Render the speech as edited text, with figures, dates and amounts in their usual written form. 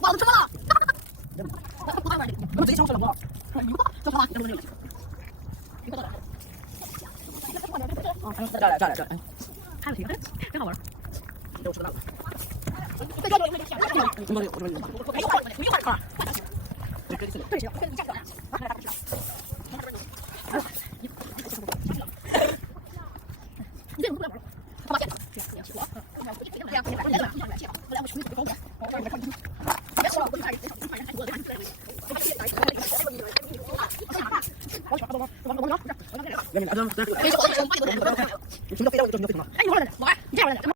와 엄청 많아. 너 되게 정신 뭐야? 이거 저 봐봐. 잘. 하루 지금 내가 말아. 이거 주나.